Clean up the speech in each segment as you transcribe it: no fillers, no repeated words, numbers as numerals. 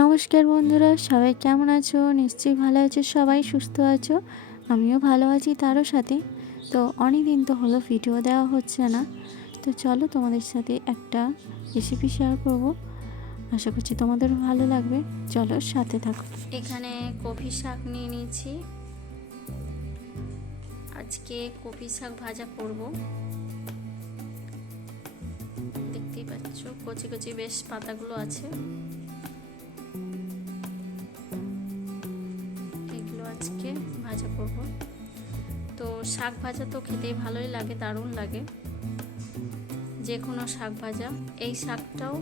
নমস্কার বন্ধুরা, সবাই কেমন আছো? নিশ্চয়ই ভালো আছো, সবাই সুস্থ আছো। আমিও ভালো আছি তারও সাথে। তো অনেক দিন তো হলো ভিডিও দেওয়া হচ্ছে না। তো চলো তোমাদের সাথে একটা রেসিপি শেয়ার করব। আশা করছি তোমাদেরও ভালো লাগবে। চলো সাথে থাকো। এখানে কপি শাক নিয়ে নিয়েছি। আজকে কপি শাক ভাজা করব। দেখতেই পাচ্ছ কচি কচি বেশ পাতাগুলো আছে। এগুলো আজকে ভাজা করব। তো শাক ভাজা তো খেতেই ভালোই লাগে, দারুণ লাগে। যে কোনো শাক ভাজা, এই শাকটাও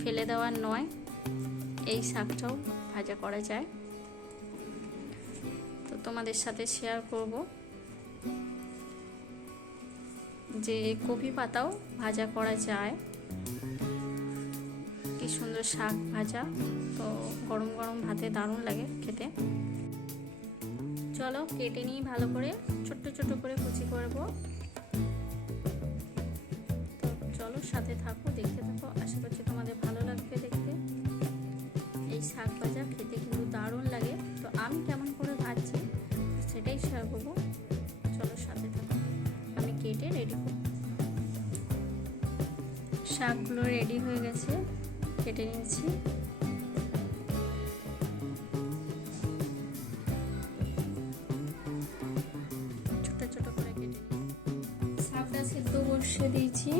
ফেলে দেওয়ার নয়, এই শাকটাও ভাজা করা যায়। তো তোমাদের সাথে শেয়ার করব যে কপি পাতাও ভাজা করা যায়। কি সুন্দর শাক ভাজা, তো গরম গরম ভাতে দারুণ লাগে খেতে। চলো কেটে নিই ভালো করে, ছোট্ট ছোট্ট করে কুচি করব। তো চলো সাথে থাকো, দেখতে থাকো, আশা করছি তোমাদের ভালো লাগবে দেখতে। এই শাক ভাজা খেতে কিন্তু দারুণ লাগে। তো আমি কেমন করে ভাজছি সেটাই শেয়ার করবো। চলো সাথে থাকো, আমি কেটে রেডি করব। শাকগুলো রেডি হয়ে গেছে, কেটে নিয়েছি। ছোট ছোট করে কেটে শাকটা সিদ্ধ বসিয়ে দিয়েছি।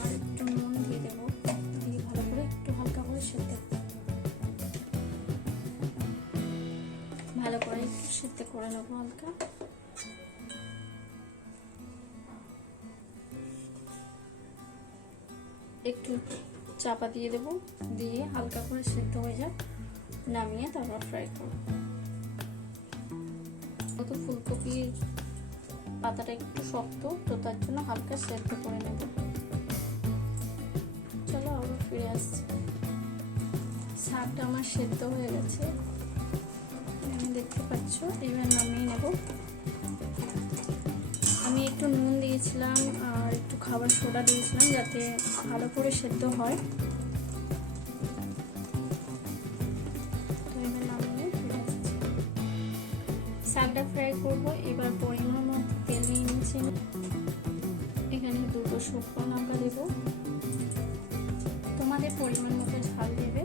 আর একটু নুন দিয়ে দেবো, দিয়ে ভালো করে একটু হালকা করে সেদ্ধ, ভালো করে একটু সেদ্ধ করে নেবো হালকা। একটু চাপা দিয়ে দেবো, দিয়ে হালকা করে সেদ্ধ হয়ে যাক, নামিয়ে তারপর ফ্রাই করব। তো ফুলকপির পাতাটা একটু শক্ত, তো তার জন্য হালকা সেদ্ধ করে নেব। চলো আবার ফিরে আসছি। শাকটা আমার সেদ্ধ হয়ে গেছে, আমি দেখতে পাচ্ছ। এবার নামিয়ে নেব। আমি একটু নুন দিয়েছিলাম আর একটু খাবার সোডা দিয়েছিলাম যাতে ভালো করে সেদ্ধ হয়। তো এবার নামিয়ে ফিরে আসছি। শাকটা ফ্রাই করব। এবার পরিমাণ মতো তেল নিয়ে নিচ্ছি। এখানে দুটো শুকনো লঙ্কা দেব, তোমাদের পরিমাণ মতো ঝাল দেবে।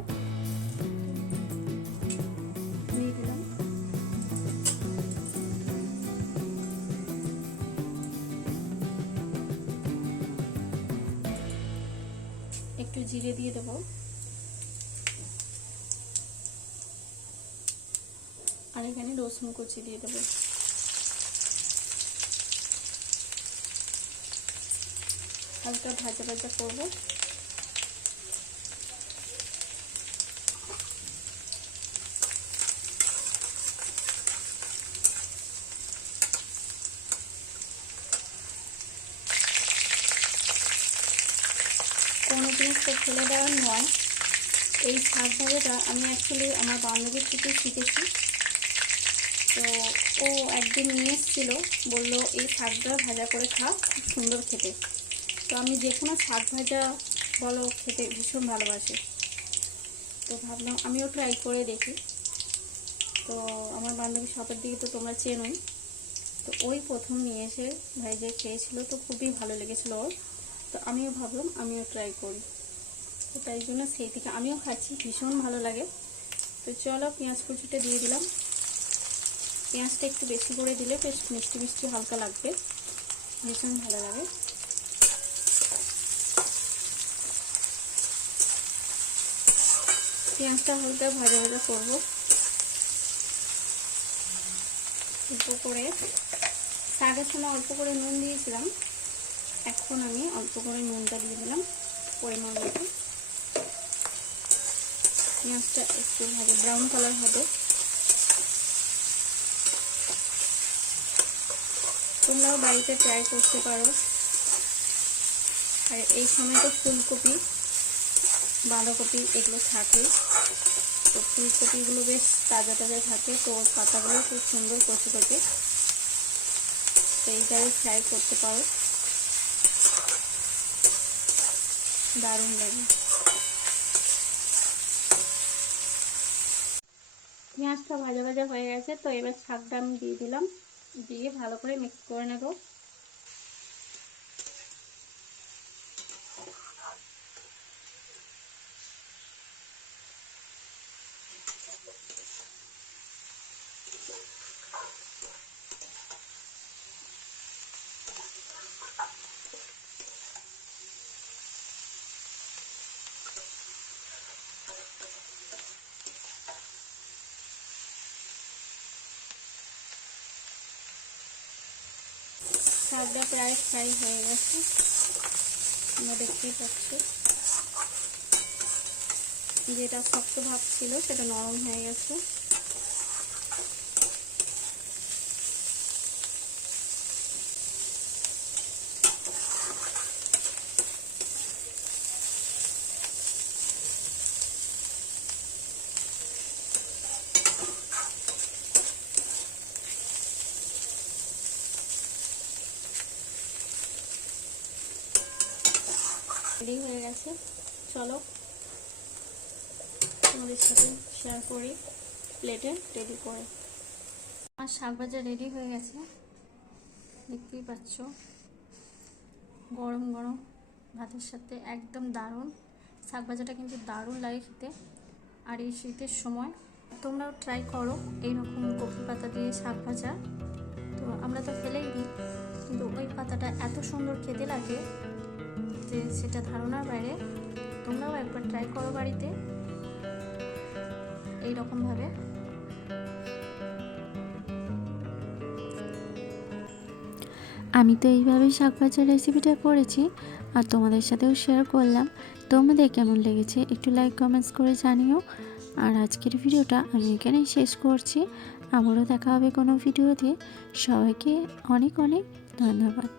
দিয়ে দিলাম। একটু জিরে দিয়ে দেবো, আর এখানে রসুন কুচি দিয়ে দেবো। হালকা ভাজা ভাজা করবো। কোনো জিনিস তো ফেলে দেওয়ার নয়। এই শাক ভাজাটা আমি অ্যাকচুয়ালি আমার বান্ধবীর থেকে শিখেছি। তো ও একদিন নিয়ে এসেছিল, বললো এই শাকটা ভাজা করে খা, খুব সুন্দর খেতে। তো আমি যে কোনো শাক ভাজা বলো খেতে ভীষণ ভালোবাসি। তো ভাবলাম আমিও ট্রাই করে দেখি। তো আমার বান্ধবী শপের দিকে তো তোমরা চেনোই। তো ওই প্রথম নিয়ে এসে ভাইজে খেয়েছিল, তো খুবই ভালো লেগেছিল ওর। তো আমিও ভাবলাম আমিও ট্রাই করি। তো তাই জন্য সেই থেকে আমিও খাচ্ছি, ভীষণ ভালো লাগে। তো চলো পেঁয়াজ কুচিটা দিয়ে দিলাম। পেঁয়াজটা একটু বেশি করে দিলে বেশ মিষ্টি মিষ্টি হালকা লাগবে, ভীষণ ভালো লাগে। পেঁয়াজটা হালকা ভাজা ভাজা করবো। অল্প করে শাকের সময় অল্প করে নুন দিয়েছিলাম, এখন আমি অল্প করে নুনটা দিয়ে দিলাম পরিমাণ মতো। পেঁয়াজটা একটু ভালো ব্রাউন কালার হবে। তোমরাও বাড়িতে ট্রাই করতে পারো। আর এই সময় তো ফুলকপি, বাঁধাকপি এগুলো থাকে। তো ফুলকপিগুলো বেশ তাজা তাজা থাকে, তো পাতাগুলো খুব সুন্দর কচি কচি। তো এইটাই ফ্রাই করতে পারো। দারুণ লাগে। পেঁয়াজটা ভাজা ভাজা হয়ে গেছে, তো এবার শাকটা আমি দিয়ে দিলাম, দিয়ে ভালো করে মিক্স করে নেব। শাকটা প্রায় ফ্রাই হয়ে গেছে, তোমরা দেখতেই পাচ্ছ। যেটা শক্ত ভাব ছিল সেটা নরম হয়ে গেছে। রেডি হয়ে গেছে, চলো তোমাদের সাথে শেয়ার করি প্লেটে রেডি করে। আমার শাক ভাজা রেডি হয়ে গেছে, দেখতেই পাচ্ছ। গরম গরম ভাতের সাথে একদম দারুণ। শাক ভাজাটা কিন্তু দারুণ লাগে খেতে, আর এই শীতের সময় তোমরাও ট্রাই করো এইরকম কপি পাতা দিয়ে শাক ভাজা। তো আমরা তো ফেলেই দিই, কিন্তু ওই পাতাটা এত সুন্দর খেতে লাগে যে সেটা ধারণার বাইরে। তোমরাও একবার ট্রাই করো বাড়িতে এইরকমভাবে। আমি তো এইভাবেই শাক ভাজার রেসিপিটা করেছি আর তোমাদের সাথেও শেয়ার করলাম। তোমাদের কেমন লেগেছে একটু লাইক কমেন্টস করে জানিও। আর আজকের ভিডিওটা আমি এখানেই শেষ করছি। আবারও দেখা হবে কোনো ভিডিওতে। সবাইকে অনেক অনেক ধন্যবাদ।